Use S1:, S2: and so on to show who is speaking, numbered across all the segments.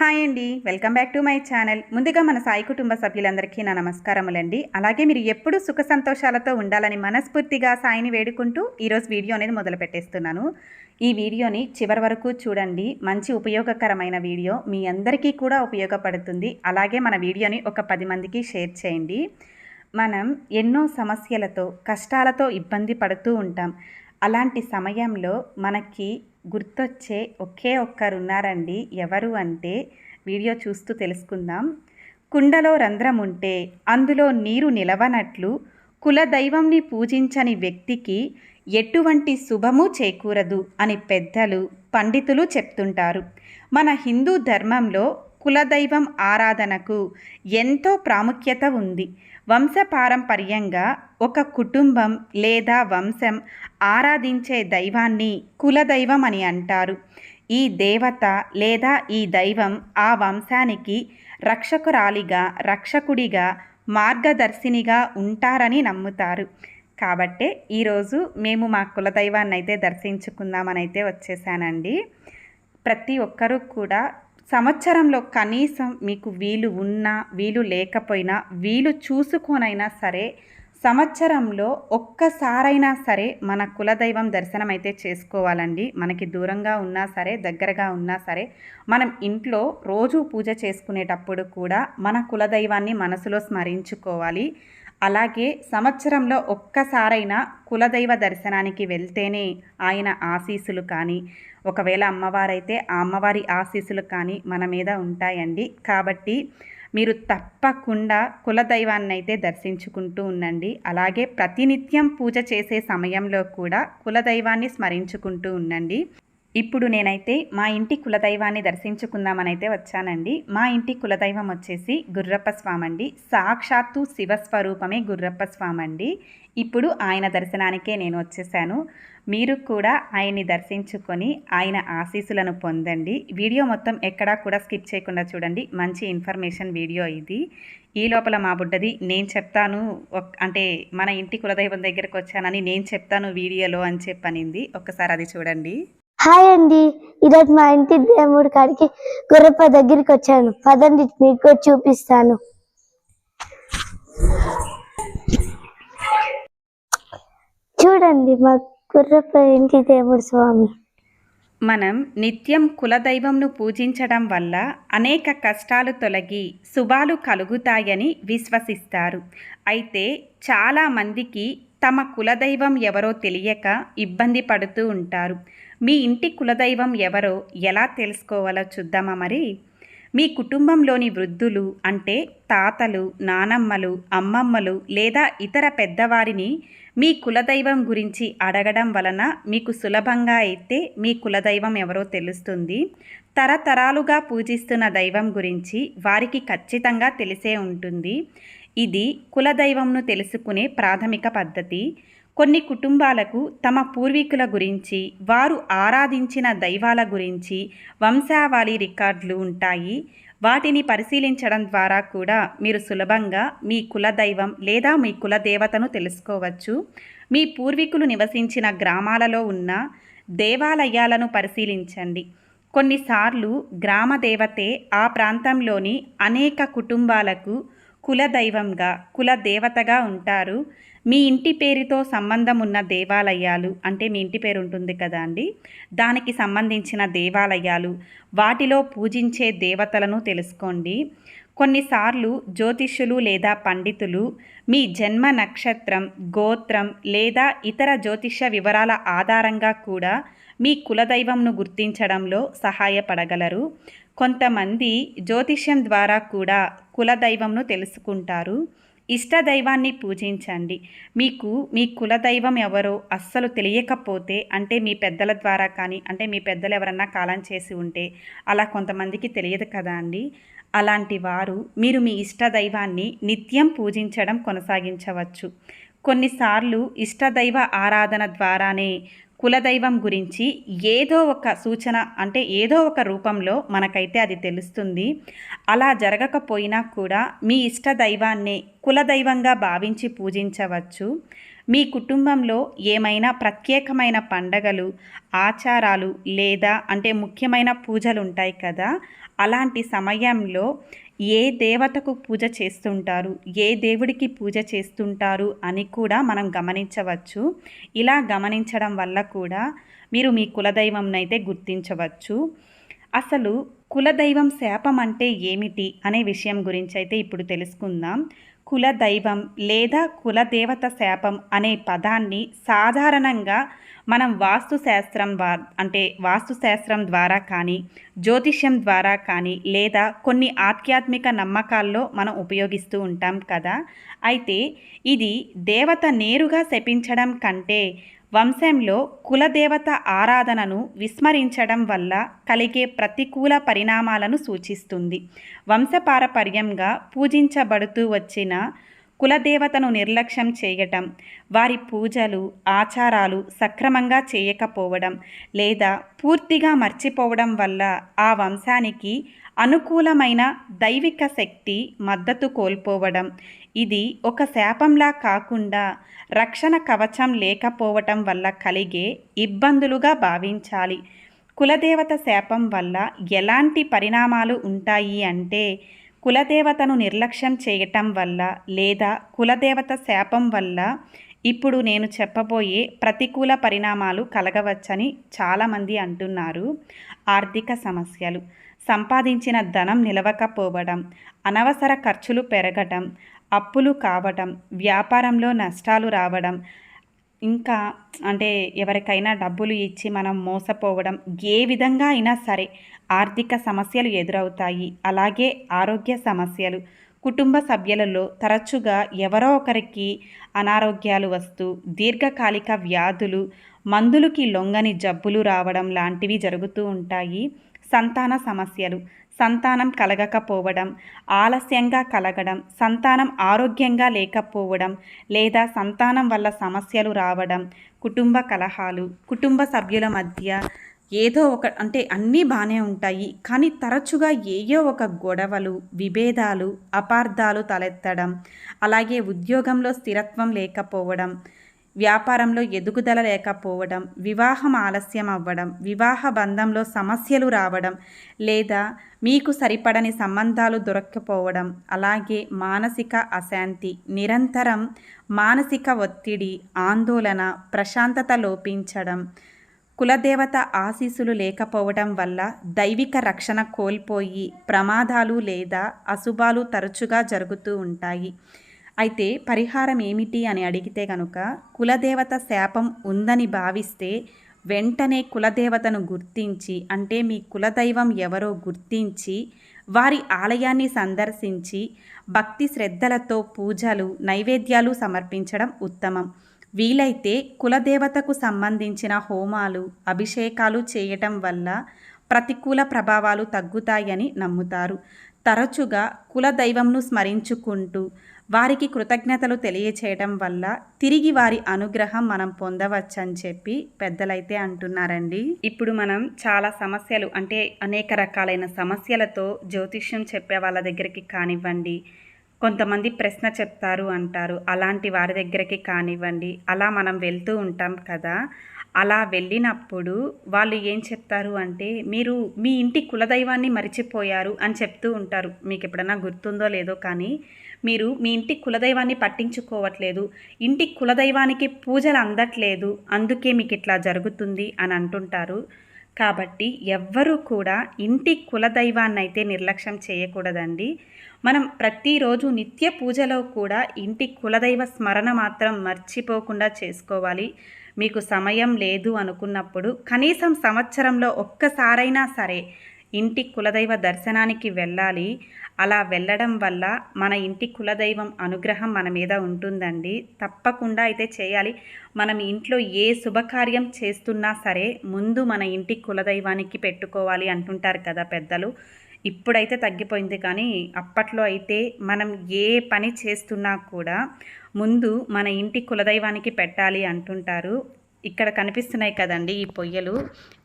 S1: Hi అండి. Welcome back to my channel. ముందుగా మన సాయి కుటుంబ సభ్యులందరికీ నా నమస్కారములండి. అలాగే మీరు ఎప్పుడు సుఖ సంతోషాలతో ఉండాలని మనస్ఫూర్తిగా సాయిని వేడుకుంటూ ఈరోజు వీడియో అనేది మొదలు పెట్టేస్తున్నాను. ఈ వీడియోని చివరి వరకు చూడండి. మంచి ఉపయోగకరమైన వీడియో. మీ అందరికీ కూడా ఉపయోగపడుతుంది. అలాగే మన వీడియోని ఒక పది మందికి షేర్ చేయండి. మనం ఎన్నో సమస్యలతో కష్టాలతో ఇబ్బంది పడుతూ ఉంటాం. అలాంటి సమయంలో మనకి గుర్తొచ్చే ఒకే ఒక్కరున్నారండి ఎవరు అంటే వీడియో చూస్తూ తెలుసుకుందాం. కుండలో రంధ్రం ఉంటే అందులో నీరు నిలవనట్లు కులదైవంని పూజించని వ్యక్తికి ఎటువంటి శుభము చేకూరదు అని పెద్దలు పండితులు చెప్తుంటారు. మన హిందూ ధర్మంలో కులదైవం ఆరాధనకు ఎంతో ప్రాముఖ్యత ఉంది. వంశపారంపర్యంగా ఒక కుటుంబం లేదా వంశం ఆరాధించే దైవాన్ని కులదైవం అని అంటారు. ఈ దేవత లేదా ఈ దైవం ఆ వంశానికి రక్షకురాలిగా రక్షకుడిగా మార్గదర్శినిగా ఉంటారని నమ్ముతారు. కాబట్టే ఈరోజు మేము మా కులదైవాన్ని అయితే దర్శించుకుందామని అయితే వచ్చేసానండి. ప్రతి ఒక్కరూ కూడా సంవత్సరంలో కనీసం మీకు వీలు ఉన్నా వీలు లేకపోయినా వీలు చూసుకొనైనా సరే సంవత్సరంలో ఒక్కసారైనా సరే మన కులదైవం దర్శనం అయితే చేసుకోవాలండి. మనకి దూరంగా ఉన్నా సరే దగ్గరగా ఉన్నా సరే మనం ఇంట్లో రోజు పూజ చేసుకునేటప్పుడు కూడా మన కులదైవాన్ని మనసులో స్మరించుకోవాలి. అలాగే సంవత్సరంలో ఒక్కసారైనా కులదైవ దర్శనానికి వెళ్తేనే ఆయన ఆశీస్సులు కానీ ఒకవేళ అమ్మవారైతే ఆ అమ్మవారి ఆశీస్సులు కానీ మన మీద ఉంటాయండి. కాబట్టి మీరు తప్పకుండా కులదైవాన్ని అయితే దర్శించుకుంటూ ఉండండి. అలాగే ప్రతినిత్యం పూజ చేసే సమయంలో కూడా కులదైవాన్ని స్మరించుకుంటూ ఉండండి. ఇప్పుడు నేనైతే మా ఇంటి కులదైవాన్ని దర్శించుకుందామని అయితే వచ్చానండి. మా ఇంటి కులదైవం వచ్చేసి గుర్రప్ప స్వామి అండి సాక్షాత్తు శివస్వరూపమే గుర్రప్ప స్వామి అండి ఇప్పుడు ఆయన దర్శనానికే నేను వచ్చేసాను. మీరు కూడా ఆయన్ని దర్శించుకొని ఆయన ఆశీస్సులను పొందండి. వీడియో మొత్తం ఎక్కడా కూడా స్కిప్ చేయకుండా చూడండి. మంచి ఇన్ఫర్మేషన్ వీడియో ఇది. ఈ లోపల మా బుడ్డది నేను చెప్తాను అంటే మన ఇంటి కులదైవం దగ్గరకు వచ్చానని నేను చెప్తాను వీడియోలో అని చెప్పనింది. ఒక్కసారి అది చూడండి.
S2: హాయ్ అండి. ఈరోజు మా ఇంటి దేవుడి కాడికి గుర్రప్ప దగ్గరికి వచ్చాను. పదండి మీకు చూపిస్తాను. చూడండి మా గుర్రప్ప ఇంటి దేవుడు స్వామి.
S1: మనం నిత్యం కులదైవంను పూజించడం వల్ల అనేక కష్టాలు తొలగి శుభాలు కలుగుతాయని విశ్వసిస్తారు. అయితే చాలామందికి తమ కులదైవం ఎవరో తెలియక ఇబ్బంది పడుతూ ఉంటారు. మీ ఇంటి కులదైవం ఎవరో ఎలా తెలుసుకోవాలో చూద్దామా మరి? మీ కుటుంబంలోని వృద్ధులు అంటే తాతలు నానమ్మలు అమ్మమ్మలు లేదా ఇతర పెద్దవారిని మీ కులదైవం గురించి అడగడం వలన మీకు సులభంగా అయితే మీ కులదైవం ఎవరో తెలుస్తుంది. తరతరాలుగా పూజిస్తున్న దైవం గురించి వారికి ఖచ్చితంగా తెలిసే ఉంటుంది. ఇది కులదైవంను తెలుసుకునే ప్రాథమిక పద్ధతి. కొన్ని కుటుంబాలకు తమ పూర్వీకుల గురించి వారు ఆరాధించిన దైవాల గురించి వంశావళి రికార్డులు ఉంటాయి. వాటిని పరిశీలించడం ద్వారా కూడా మీరు సులభంగా మీ కులదైవం లేదా మీ కులదేవతను తెలుసుకోవచ్చు. మీ పూర్వీకులు నివసించిన గ్రామాలలో ఉన్న దేవాలయాలను పరిశీలించండి. కొన్నిసార్లు గ్రామ దేవతే ఆ ప్రాంతంలోని అనేక కుటుంబాలకు కులదైవంగా కులదేవతగా ఉంటారు. మీ ఇంటి పేరుతో సంబంధం ఉన్న దేవాలయాలు అంటే మీ ఇంటి పేరు ఉంటుంది కదా అండి దానికి సంబంధించిన దేవాలయాలు వాటిలో పూజించే దేవతలను తెలుసుకోండి. కొన్నిసార్లు జ్యోతిష్యులు లేదా పండితులు మీ జన్మ నక్షత్రం గోత్రం లేదా ఇతర జ్యోతిష్య వివరాల ఆధారంగా కూడా మీ కులదైవంను గుర్తించడంలో సహాయపడగలరు. కొంతమంది జ్యోతిష్యం ద్వారా కూడా కులదైవంను తెలుసుకుంటారు. ఇష్టదైవాన్ని పూజించండి. మీకు మీ కులదైవం ఎవరో అస్సలు తెలియకపోతే అంటే మీ పెద్దల ద్వారా కానీ అంటే మీ పెద్దలు ఎవరన్నా కాలం చేసి ఉంటే అలా కొంతమందికి తెలియదు కదా అండి. అలాంటి వారు మీరు మీ ఇష్టదైవాన్ని నిత్యం పూజించడం కొనసాగించవచ్చు. కొన్నిసార్లు ఇష్టదైవ ఆరాధన ద్వారానే కులదైవం గురించి ఏదో ఒక సూచన అంటే ఏదో ఒక రూపంలో మనకైతే అది తెలుస్తుంది. అలా జరగకపోయినా కూడా మీ ఇష్ట దైవాన్నే కులదైవంగా భావించి పూజించవచ్చు. మీ కుటుంబంలో ఏమైనా ప్రత్యేకమైన పండగలు ఆచారాలు లేదా అంటే ముఖ్యమైన పూజలు ఉంటాయి కదా అలాంటి సమయంలో ఏ దేవతకు పూజ చేస్తుంటారు? ఏ దేవుడికి పూజ చేస్తుంటారు? అని కూడా మనం గమనించవచ్చు. ఇలా గమనించడం వల్ల కూడా మీరు మీ కులదైవంనైతే గుర్తించవచ్చు. అసలు కులదైవం శాపం అంటే ఏమిటి? అనే విషయం గురించి అయితే ఇప్పుడు తెలుసుకుందాం. కులదైవం లేదా కులదేవత శాపం అనే పదాన్ని సాధారణంగా మనం వాస్తు శాస్త్రం అంటే వాస్తు శాస్త్రం ద్వారా కానీ జ్యోతిష్యం ద్వారా కానీ లేదా కొన్ని ఆధ్యాత్మిక నమ్మకాల్లో మనం ఉపయోగిస్తూ ఉంటాం కదా. అయితే ఇది దేవత నేరుగా శపించడం కంటే వంశంలో కులదేవత ఆరాధనను విస్మరించడం వల్ల కలిగే ప్రతికూల పరిణామాలను సూచిస్తుంది. వంశపారపర్యంగా పూజించబడుతూ వచ్చిన కులదేవతను నిర్లక్ష్యం చేయటం వారి పూజలు ఆచారాలు సక్రమంగా చేయకపోవడం లేదా పూర్తిగా మర్చిపోవడం వల్ల ఆ వంశానికి అనుకూలమైన దైవిక శక్తి మద్దతు కోల్పోవడం. ఇది ఒక శాపంలా కాకుండా రక్షణ కవచం లేకపోవటం వల్ల కలిగే ఇబ్బందులుగా భావించాలి. కులదేవత శాపం వల్ల ఎలాంటి పరిణామాలు ఉంటాయి అంటే కులదేవతను నిర్లక్ష్యం చేయటం వల్ల లేదా కులదేవత శాపం వల్ల ఇప్పుడు నేను చెప్పబోయే ప్రతికూల పరిణామాలు కలగవచ్చని చాలామంది అంటున్నారు. ఆర్థిక సమస్యలు సంపాదించిన ధనం నిలవకపోవడం అనవసర ఖర్చులు పెరగడం అప్పులు కావడం వ్యాపారంలో నష్టాలు రావడం ఇంకా అంటే ఎవరికైనా డబ్బులు ఇచ్చి మనం మోసపోవడం ఏ విధంగా అయినా సరే ఆర్థిక సమస్యలు ఎదురవుతాయి. అలాగే ఆరోగ్య సమస్యలు. కుటుంబ సభ్యులలో తరచుగా ఎవరో ఒకరికి అనారోగ్యాలు వస్తూ దీర్ఘకాలిక వ్యాధులు మందులకి లొంగని జబ్బులు రావడం లాంటివి జరుగుతూ ఉంటాయి. సంతాన సమస్యలు. సంతానం కలగకపోవడం ఆలస్యంగా కలగడం సంతానం ఆరోగ్యంగా లేకపోవడం లేదా సంతానం వల్ల సమస్యలు రావడం కుటుంబ కలహాలు కుటుంబ సభ్యుల మధ్య ఏదో ఒక అంటే అన్నీ బాగానే ఉంటాయి. కానీ తరచుగా ఏయో ఒక గొడవలు విభేదాలు అపార్థాలు తలెత్తడం అలాగే ఉద్యోగంలో స్థిరత్వం లేకపోవడం వ్యాపారంలో ఎదుగుదల లేకపోవడం వివాహం ఆలస్యం అవ్వడం వివాహ బంధంలో సమస్యలు రావడం లేదా మీకు సరిపడని సంబంధాలు దొరక్కపోవడం అలాగే మానసిక అశాంతి నిరంతరం మానసిక ఒత్తిడి ఆందోళన ప్రశాంతత లోపించడం కులదేవత ఆశీస్సులు లేకపోవడం వల్ల దైవిక రక్షణ కోల్పోయి ప్రమాదాలు లేదా అశుభాలు తరచుగా జరుగుతూ ఉంటాయి. అయితే పరిహారం ఏమిటి అని అడిగితే కనుక కులదేవత శాపం ఉందని భావిస్తే వెంటనే కులదేవతను గుర్తించి అంటే మీ కులదైవం ఎవరో గుర్తించి వారి ఆలయాన్ని సందర్శించి భక్తి శ్రద్ధలతో పూజలు నైవేద్యాలు సమర్పించడం ఉత్తమం. వీలైతే కులదేవతకు సంబంధించిన హోమాలు అభిషేకాలు చేయటం వల్ల ప్రతికూల ప్రభావాలు తగ్గుతాయని నమ్ముతారు. తరచుగా కులదైవంను స్మరించుకుంటూ వారికి కృతజ్ఞతలు తెలియచేయడం వల్ల తిరిగి వారి అనుగ్రహం మనం పొందవచ్చని చెప్పి పెద్దలైతే అంటున్నారండి. ఇప్పుడు మనం చాలా సమస్యలు అంటే అనేక రకాలైన సమస్యలతో జ్యోతిష్యం చెప్పే వాళ్ళ దగ్గరికి కానివ్వండి కొంతమంది ప్రశ్న చెప్తారు అంటారు అలాంటి వారి దగ్గరికి కానివ్వండి అలా మనం వెళ్తూ ఉంటాం కదా. అలా వెళ్ళినప్పుడు వాళ్ళు ఏం చెప్తారు అంటే మీరు మీ ఇంటి కులదైవాన్ని మరిచిపోయారు అని చెప్తూ ఉంటారు. మీకు ఎప్పుడైనా గుర్తుందో లేదో కానీ మీరు మీ ఇంటి కులదైవాన్ని పట్టించుకోవట్లేదు ఇంటి కులదైవానికి పూజలు అందట్లేదు అందుకే మీకు ఇట్లా జరుగుతుంది అని అంటుంటారు. కాబట్టి ఎవ్వరూ కూడా ఇంటి కులదైవాన్ని అయితే నిర్లక్ష్యం చేయకూడదండి. మనం ప్రతిరోజు నిత్య పూజలో కూడా ఇంటి కులదైవ స్మరణ మాత్రం మర్చిపోకుండా చేసుకోవాలి. మీకు సమయం లేదు అనుకున్నప్పుడు కనీసం సంవత్సరంలో ఒక్కసారైనా సరే ఇంటి కులదైవ దర్శనానికి వెళ్ళాలి. అలా వెళ్ళడం వల్ల మన ఇంటి కులదైవం అనుగ్రహం మన మీద ఉంటుందండి. తప్పకుండా అయితే చేయాలి. మనం ఇంట్లో ఏ శుభకార్యం చేస్తున్నా సరే ముందు మన ఇంటి కులదైవానికి పెట్టుకోవాలి అంటుంటారు కదా పెద్దలు. ఇప్పుడైతే తగ్గిపోయింది కానీ అప్పట్లో అయితే మనం ఏ పని చేస్తున్నా కూడా ముందు మన ఇంటి కులదైవానికి పెట్టాలి అంటుంటారు. ఇక్కడ కనిపిస్తున్నాయి కదండి ఈ పొయ్యలు.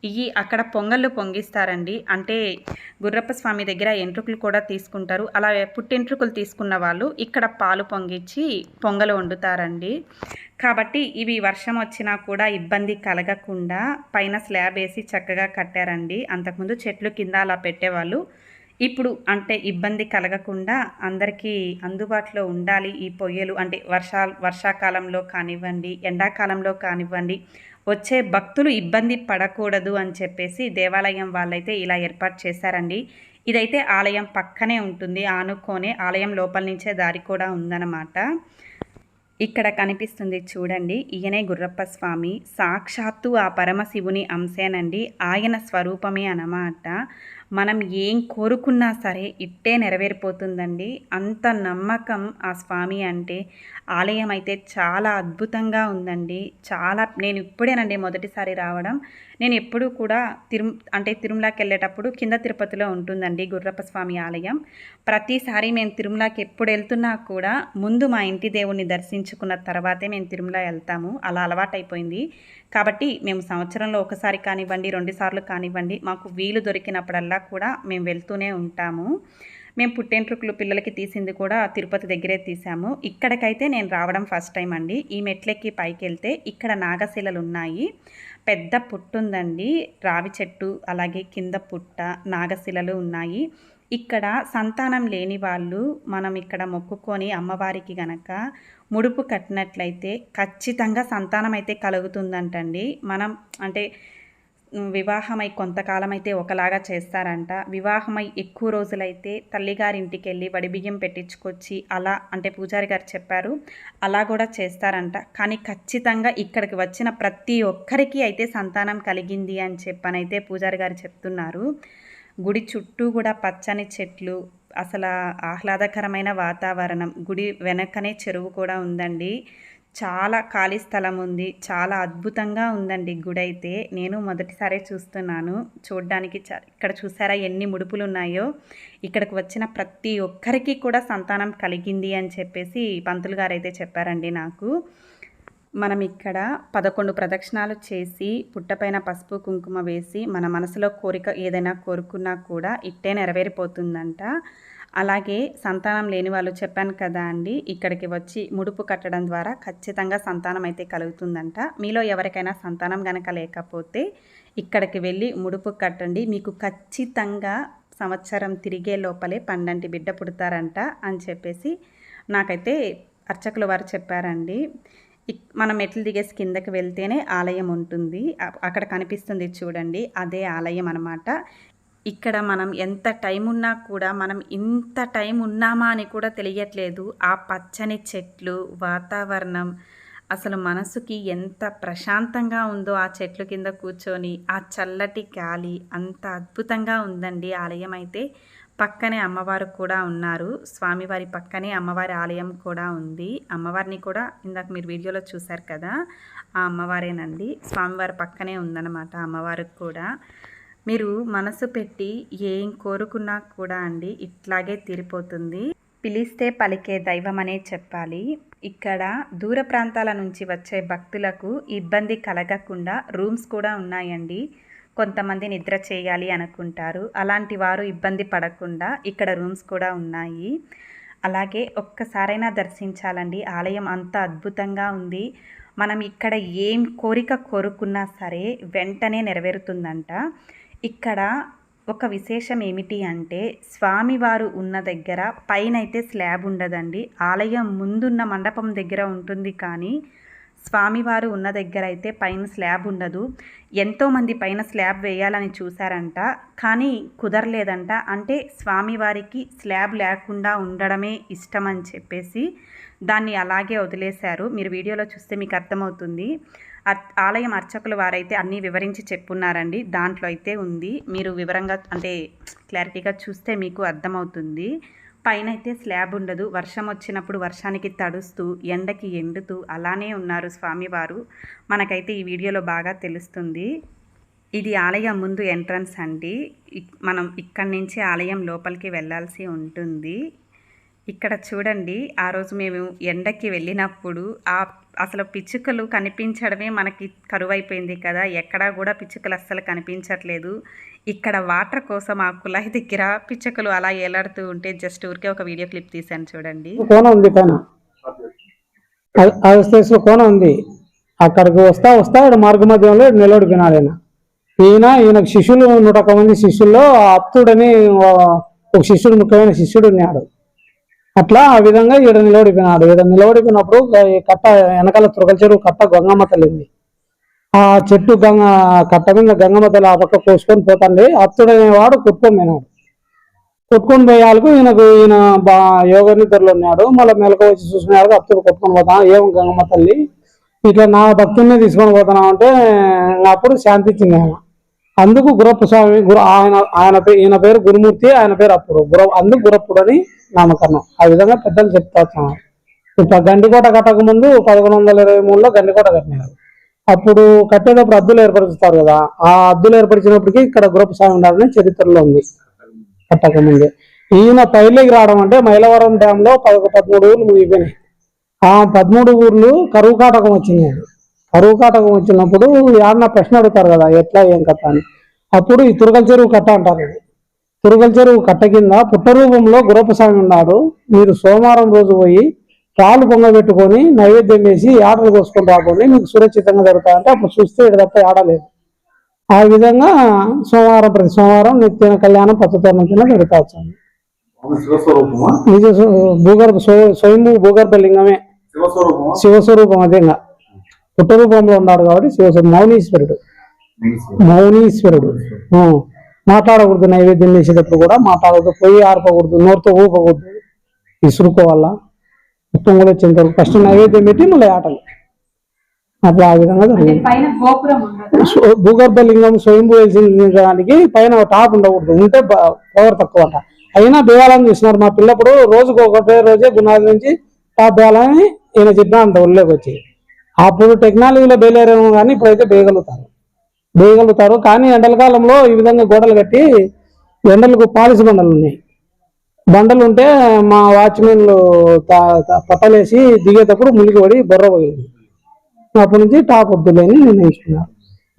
S1: ఇవి అక్కడ పొంగళ్ళు పొంగిస్తారండి. అంటే గుర్రప్ప స్వామి దగ్గర ఎంట్రుకలు కూడా తీసుకుంటారు. అలా పుట్టెంట్రుకలు తీసుకున్న వాళ్ళు ఇక్కడ పాలు పొంగిచ్చి పొంగలు వండుతారండి. కాబట్టి ఇవి వర్షం వచ్చినా కూడా ఇబ్బంది కలగకుండా పైన స్లాబ్ వేసి చక్కగా కట్టారండి. అంతకుముందు చెట్లు కింద అలా పెట్టేవాళ్ళు. ఇప్పుడు అంటే ఇబ్బంది కలగకుండా అందరికీ అందుబాటులో ఉండాలి ఈ పొయ్యలు. అంటే వర్షా వర్షాకాలంలో కానివ్వండి ఎండాకాలంలో కానివ్వండి వచ్చే భక్తులు ఇబ్బంది పడకూడదు అని చెప్పేసి దేవాలయం వాళ్ళైతే ఇలా ఏర్పాటు చేశారండి. ఇదైతే ఆలయం పక్కనే ఉంటుంది ఆనుకోనే ఆలయం లోపల నుంచే దారి కూడా ఉందన్నమాట. ఇక్కడ కనిపిస్తుంది చూడండి ఈయనే గుర్రప్ప స్వామి. సాక్షాత్తు ఆ పరమశివుని అంశేనండి. ఆయన స్వరూపమే అన్నమాట. మనం ఏం కోరుకున్నా సరే ఇట్టే నెరవేరిపోతుందండి. అంత నమ్మకం ఆ స్వామి అంటే. ఆలయం అయితే చాలా అద్భుతంగా ఉందండి. చాలా నేను ఇప్పుడేనండి మొదటిసారి రావడం. నేను ఎప్పుడూ కూడా తిరు అంటే తిరుమలకి వెళ్ళేటప్పుడు కింద తిరుపతిలో ఉంటుందండి గుర్రప్ప స్వామి ఆలయం. ప్రతిసారి మేము తిరుమలకి ఎప్పుడు వెళ్తున్నా కూడా ముందు మా ఇంటి దేవుణ్ణి దర్శించుకున్న తర్వాతే మేము తిరుమల వెళ్తాము. అలా అలవాటైపోయింది. కాబట్టి మేము సంవత్సరంలో ఒకసారి కానివ్వండి రెండు సార్లు కానివ్వండి మాకు వీలు దొరికినప్పుడల్లా కూడా మేము వెళ్తూనే ఉంటాము. మేము పుట్టెంట్రుకులు పిల్లలకి తీసింది కూడా తిరుపతి దగ్గరే తీసాము. ఇక్కడికైతే నేను రావడం ఫస్ట్ టైం అండి. ఈ మెట్లెక్కి పైకి వెళ్తే ఇక్కడ నాగశిలలు ఉన్నాయి పెద్ద పుట్టు ఉందండి రావి చెట్టు అలాగే కింద పుట్ట నాగశిలలు ఉన్నాయి. ఇక్కడ సంతానం లేని వాళ్ళు మనం ఇక్కడ మొక్కుకొని అమ్మవారికి గనక ముడుపు కట్టినట్లయితే ఖచ్చితంగా సంతానం అయితే కలుగుతుందంటండి. మనం అంటే వివాహమై కొంతకాలమైతే ఒకలాగా చేస్తారంట. వివాహమై ఎక్కువ రోజులైతే తల్లిగారింటికి వెళ్ళి వడి బియ్యం పెట్టించుకొచ్చి అలా అంటే పూజారి గారు చెప్పారు అలా కూడా చేస్తారంట. కానీ ఖచ్చితంగా ఇక్కడికి వచ్చిన ప్రతి ఒక్కరికి అయితే సంతానం కలిగింది అని చెప్పనైతే పూజారి గారు చెప్తున్నారు. గుడి చుట్టూ కూడా పచ్చని చెట్లు అసలు ఆహ్లాదకరమైన వాతావరణం గుడి వెనకనే చెరువు కూడా ఉందండి. చాలా ఖాళీ స్థలం ఉంది. చాలా అద్భుతంగా ఉందండి గుడి అయితే. నేను మొదటిసారి చూస్తున్నాను. చూడ్డానికి చ ఇక్కడ చూసారా ఎన్ని ముడుపులు ఉన్నాయో ఇక్కడికి వచ్చిన ప్రతి ఒక్కరికి కూడా సంతానం కలిగింది అని చెప్పేసి పంతులు గారు అయితే చెప్పారండి నాకు. మనం ఇక్కడ పదకొండు ప్రదక్షిణాలు చేసి పుట్టపైన పసుపు కుంకుమ వేసి మన మనసులో కోరిక ఏదైనా కోరుకున్నా కూడా ఇట్టే నెరవేరిపోతుందంట. అలాగే సంతానం లేని వాళ్ళు చెప్పాను కదా అండి ఇక్కడికి వచ్చి ముడుపు కట్టడం ద్వారా ఖచ్చితంగా సంతానం అయితే కలుగుతుందంట. మీలో ఎవరికైనా సంతానం గనక లేకపోతే ఇక్కడికి వెళ్ళి ముడుపు కట్టండి. మీకు ఖచ్చితంగా సంవత్సరం తిరిగే లోపలే పండంటి బిడ్డ పుడతారంట అని చెప్పేసి నాకైతే అర్చకుల వారు చెప్పారండి. మనం మెట్లు దిగేసి కిందకి వెళ్తేనే ఆలయం ఉంటుంది. అక్కడ కనిపిస్తుంది చూడండి అదే ఆలయం అనమాట ఇక్కడ మనం ఎంత టైం ఉన్నా కూడా మనం ఇంత టైం ఉన్నామా అని కూడా తెలియట్లేదు. ఆ పచ్చని చెట్లు వాతావరణం అసలు మనసుకి ఎంత ప్రశాంతంగా ఉందో ఆ చెట్లు కింద కూర్చొని ఆ చల్లటి గాలి అంత అద్భుతంగా ఉందండి ఆలయం అయితే. పక్కనే అమ్మవారు కూడా ఉన్నారు. స్వామివారి పక్కనే అమ్మవారి ఆలయం కూడా ఉంది. అమ్మవారిని కూడా ఇందాక మీరు వీడియోలో చూశారు కదా ఆ అమ్మవారేనండి. స్వామివారి పక్కనే ఉందన్నమాట అమ్మవారికి కూడా. మీరు మనసు పెట్టి ఏం కోరుకున్నా కూడా అండి ఇట్లాగే తీరిపోతుంది. పిలిస్తే పలికే దైవం అనే చెప్పాలి. ఇక్కడ దూర ప్రాంతాల నుంచి వచ్చే భక్తులకు ఇబ్బంది కలగకుండా రూమ్స్ కూడా ఉన్నాయండి. కొంతమంది నిద్ర చేయాలి అనుకుంటారు. అలాంటి వారు ఇబ్బంది పడకుండా ఇక్కడ రూమ్స్ కూడా ఉన్నాయి. అలాగే ఒక్కసారైనా దర్శించాలండి. ఆలయం అంత అద్భుతంగా ఉంది. మనం ఇక్కడ ఏం కోరిక కోరుకున్నా సరే వెంటనే నెరవేరుతుందంట. ఇక్కడ ఒక విశేషం ఏమిటి అంటే స్వామివారు ఉన్న దగ్గర పైన అయితే స్లాబ్ ఉండదండి. ఆలయం ముందున్న మండపం దగ్గర ఉంటుంది కానీ స్వామివారు ఉన్న దగ్గర అయితే పైన స్లాబ్ ఉండదు. ఎంతోమంది పైన స్లాబ్ వేయాలని చూశారంట కానీ కుదరలేదంట. అంటే స్వామివారికి స్లాబ్ లేకుండా ఉండడమే ఇష్టం అని చెప్పేసి దాన్ని అలాగే వదిలేశారు. మీరు వీడియోలో చూస్తే మీకు అర్థమవుతుంది. ఆలయం అర్చకులు వారైతే అన్నీ వివరించి చెప్పున్నారండి. దాంట్లో అయితే ఉంది. మీరు వివరంగా అంటే క్లారిటీగా చూస్తే మీకు అర్థమవుతుంది. పైన అయితే స్లాబ్ ఉండదు. వర్షం వచ్చినప్పుడు వర్షానికి తడుస్తూ ఎండకి ఎండుతూ అలానే ఉన్నారు స్వామివారు. మనకైతే ఈ వీడియోలో బాగా తెలుస్తుంది. ఇది ఆలయం ముందు ఎంట్రన్స్ అండి. మనం ఇక్కడి నుంచి ఆలయం లోపలికి వెళ్ళాల్సి ఉంటుంది. ఇక్కడ చూడండి ఆ రోజు మేము ఎండకి వెళ్ళినప్పుడు ఆ అసలు పిచ్చుకలు కనిపించడమే మనకి కరువైపోయింది కదా ఎక్కడా కూడా పిచ్చుకలు అస్సలు కనిపించట్లేదు. ఇక్కడ వాటర్ కోసం ఆ కుళాయి దగ్గర పిచ్చుకలు అలా ఏలాడుతూ ఉంటే జస్ట్ ఊరికే ఒక వీడియో క్లిప్ తీశాను చూడండి.
S3: కోన ఉంది కోన. ఆ- కోన ఉంది. అక్కడికి వస్తా వస్తా ఈడ మార్గ మధ్యంలో నిలబడిపోయినాడు ఆయన ఈయన. ఈయనకు శిష్యులు నూట ఒక మంది శిష్యుల్లో అప్తుడని ఒక శిష్యుడు ముఖ్యమైన శిష్యుడు ఉన్నాడు. అట్లా ఆ విధంగా ఈడ నిలబడిపోయినాడు. ఈడ నిలబడిపోయినప్పుడు ఈ కట్ట వెనకాల తురకల చెరువు కట్ట గంగమ్మ తల్లింది ఆ చెట్టు గంగ కట్ట మీద గంగమ్మ తల్లి ఆ పక్క కోసుకొని పోతాండి అత్తుడనేవాడు కొట్టుకొని పోయినాడు. కొట్టుకొని పోయాలకు ఈయనకు ఈయన బా యోగ నిద్రలో ఉన్నాడు. మళ్ళీ మెలకు వచ్చి చూసినాడు అత్తుడు కొట్టుకొని పోతాను ఏం గంగమ్మ తల్లి? ఇట్లా నా భక్తుల్ని తీసుకొని పోతున్నాం అంటే అప్పుడు శాంతి ఇచ్చింది ఆయన. అందుకు గురప్ప స్వామి గురు ఆయన ఆయన ఈయన పేరు గురుమూర్తి ఆయన పేరు అప్పుడు. గుర అందుకు గురప్పుడు అని నామకరణం. ఆ విధంగా పెద్దలు చెప్తా వస్తున్నారు ఇప్పుడు గండికోట కట్టక ముందు పదకొండు వందల ఇరవై మూడులో గండికోట కట్టినారు. అప్పుడు కట్టేటప్పుడు అద్దులు ఏర్పరుస్తారు కదా ఆ అద్దులు ఏర్పరిచినప్పటికీ ఇక్కడ గురప్ప స్వామి ఉన్నారని చరిత్రలో ఉంది. కట్టక ముందే. ఈయన పైర్లోకి రావడం అంటే మైలవరం డ్యామ్లో పదకొ పదమూడు ఊర్లు ముగిపోయినాయి ఆ పదమూడు ఊర్లు కరువు కాటకం వచ్చింది కరువు కాటకం వచ్చినప్పుడు యాడన ప్రశ్న అడుగుతారు కదా ఎట్లా ఏం కట్ట అని. అప్పుడు ఈ తురగల చెరువు కట్ట అంటారు తురగల చెరువు కట్ట కింద పుట్ట రూపంలో గురపస్వామి ఉన్నాడు. మీరు సోమవారం రోజు పోయి పాలు పొంగబెట్టుకొని నైవేద్యం వేసి ఆటలు కోసుకొని రాకండి. మీకు సురక్షితంగా జరుగుతాయంటే అప్పుడు చూస్తే ఇక్కడ తప్ప ఆడలేదు ఆ విధంగా సోమవారం ప్రతి సోమవారం నిత్య కళ్యాణం పచ్చతోరణం కింద జరుగుతా వచ్చింది నిజ భూగర్భ స్వ- స్వయంభూ భూగర్భ లింగమే. శివస్వరూపం అదేగా పుట్ట రూపంలో ఉన్నాడు కాబట్టి శివస్వరూపం. మౌనీశ్వరుడు. మౌనీశ్వరుడు. మాట్లాడకూడదు నైవేద్యం చేసేటప్పుడు కూడా మాట్లాడకూడదు పొయ్యి ఆర్పకూడదు నోరుతో ఊపకూడదు. ఇసురుకోవాలా ఉత్తరం కూడా వచ్చేంత వరకు ఫస్ట్ నైవేద్యం పెట్టి మళ్ళీ ఆటలు. అట్లా ఆ విధంగా భూగర్భ లింగం స్వయంభూ దానికి పైన టాప్ ఉండకూడదు. ఉంటే పవర్ తక్కువ అంట అయినా దేవాలయం చూసినారు మా పిల్లప్పుడు రోజుకు ఒకటే రోజే గుణాది నుంచి టాప్ దేవాలయం ఈయన చెప్పిన అంత ఒళ్ళోకి వచ్చి. అప్పుడు టెక్నాలజీలో బయలుదేరేమో కానీ ఇప్పుడైతే వేయగలుగుతారు వేయగలుగుతారు. కానీ ఎండల కాలంలో ఈ విధంగా గోడలు కట్టి ఎండలకు పాలిసి బండలు ఉన్నాయి. బండలు ఉంటే మా వాచ్మెన్లు తా- పట్టలేసి దిగేటప్పుడు మునిగి పడి బొర్ర పోయింది. అప్పటి నుంచి టాప్ వద్దులేని నిర్ణయించుకున్నారు.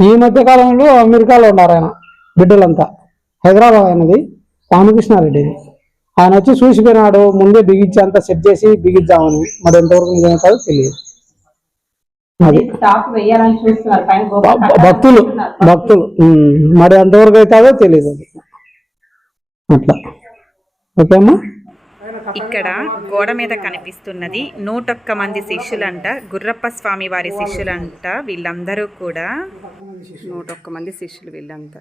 S3: ఈ మధ్య కాలంలో అమెరికాలో ఉన్నారు ఆయన బిడ్డలంతా. హైదరాబాద్ ఆయనది రామకృష్ణారెడ్డిది. ఆయన వచ్చి చూసిపోయినాడు ముందే బిగించి అంతా సెట్ చేసి బిగిద్దామని. మరి ఎంతవరకు నిజమే తెలియదు అది
S1: టాప్ వేయాలని చూస్తున్నారు పైన
S3: భ- భ- భక్తులు భక్తులు. మరి ఎంతవరకు అవుతుందో తెలియదు అది. అట్లా. ఓకే అమ్మా?
S1: ఇక్కడ గోడ మీద కనిపిస్తున్నది నూటొక్క మంది శిష్యులంట గుర్రప్ప స్వామి వారి శిష్యులంట వీళ్ళందరూ కూడా. నూటొక్క మంది శిష్యులు వీళ్ళంతా.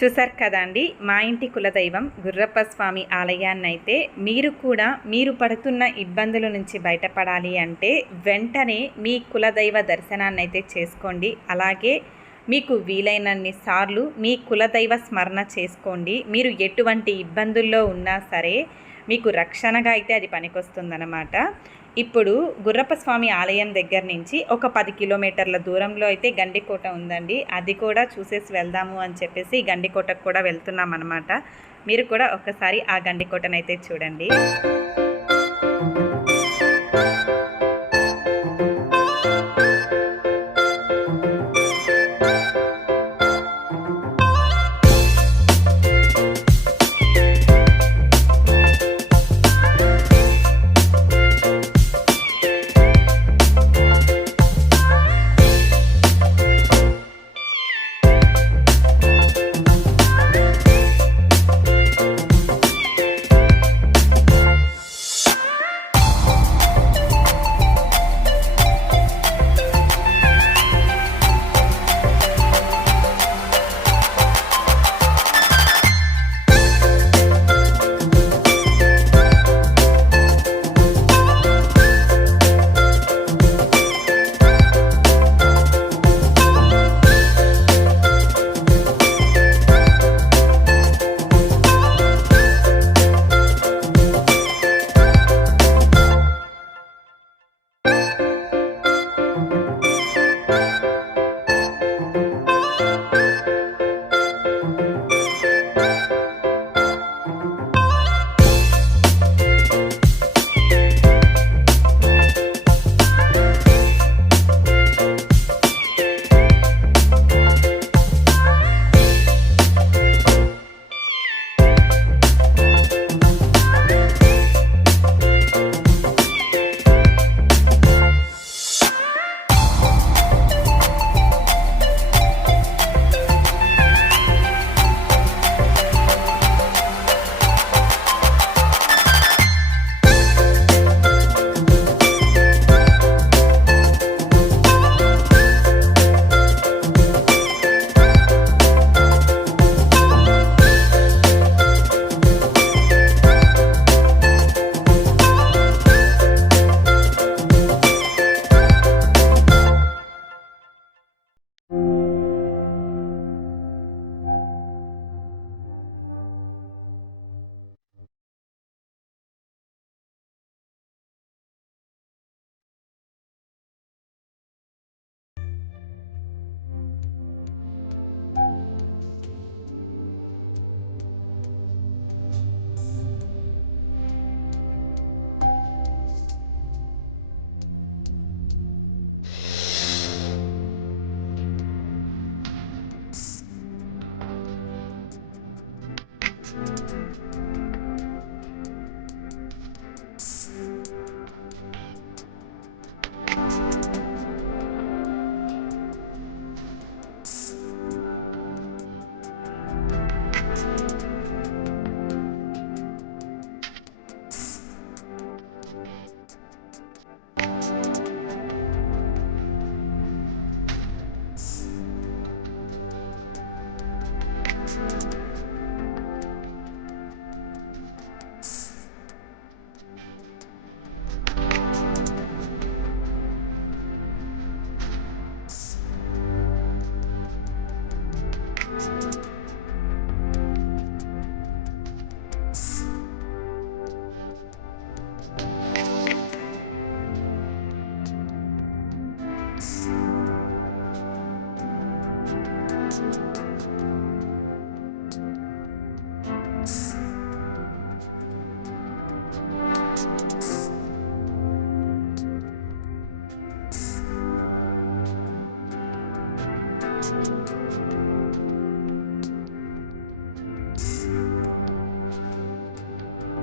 S1: చూసారు కదండి మా ఇంటి కులదైవం గుర్రప్ప స్వామి ఆలయాన్నైతే మీరు కూడా మీరు పడుతున్న ఇబ్బందుల నుంచి బయటపడాలి అంటే వెంటనే మీ కులదైవ దర్శనాన్ని అయితే చేసుకోండి. అలాగే మీకు వీలైనన్ని సార్లు మీ కులదైవ స్మరణ చేసుకోండి. మీరు ఎటువంటి ఇబ్బందుల్లో ఉన్నా సరే మీకు రక్షణగా అయితే అది పనికొస్తుందన్నమాట. ఇప్పుడు గుర్రప్ప స్వామి ఆలయం దగ్గర నుంచి ఒక పది కిలోమీటర్ల దూరంలో అయితే గండికోట ఉందండి. అది కూడా చూసేసి వెళ్దాము అని చెప్పేసి గండికోటకు కూడా వెళ్తున్నాం అనమాట మీరు కూడా ఒకసారి ఆ గండికోటనైతే చూడండి.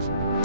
S1: Gracias.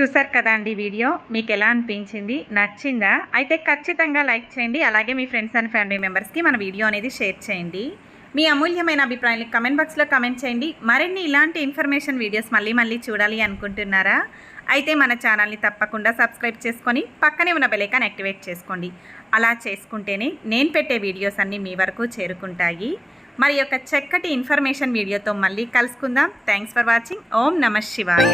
S1: చూసారు కదా అండి వీడియో? మీకు ఎలా అనిపించింది? నచ్చిందా? అయితే ఖచ్చితంగా లైక్ చేయండి. అలాగే మీ ఫ్రెండ్స్ అండ్ ఫ్యామిలీ మెంబర్స్కి మన వీడియో అనేది షేర్ చేయండి. మీ అమూల్యమైన అభిప్రాయాన్ని కమెంట్ బాక్స్లో కమెంట్ చేయండి. మరిన్ని ఇలాంటి ఇన్ఫర్మేషన్ వీడియోస్ మళ్ళీ మళ్ళీ చూడాలి అనుకుంటున్నారా? అయితే మన ఛానల్ని తప్పకుండా సబ్స్క్రైబ్ చేసుకొని పక్కనే ఉన్న బెలైకాన్ యాక్టివేట్ చేసుకోండి. అలా చేసుకుంటేనే నేను పెట్టే వీడియోస్ అన్నీ మీ వరకు చేరుకుంటాయి. మరి యొక్క చక్కటి ఇన్ఫర్మేషన్ వీడియోతో మళ్ళీ కలుసుకుందాం. Thanks for watching. ఓం నమ శివాయ.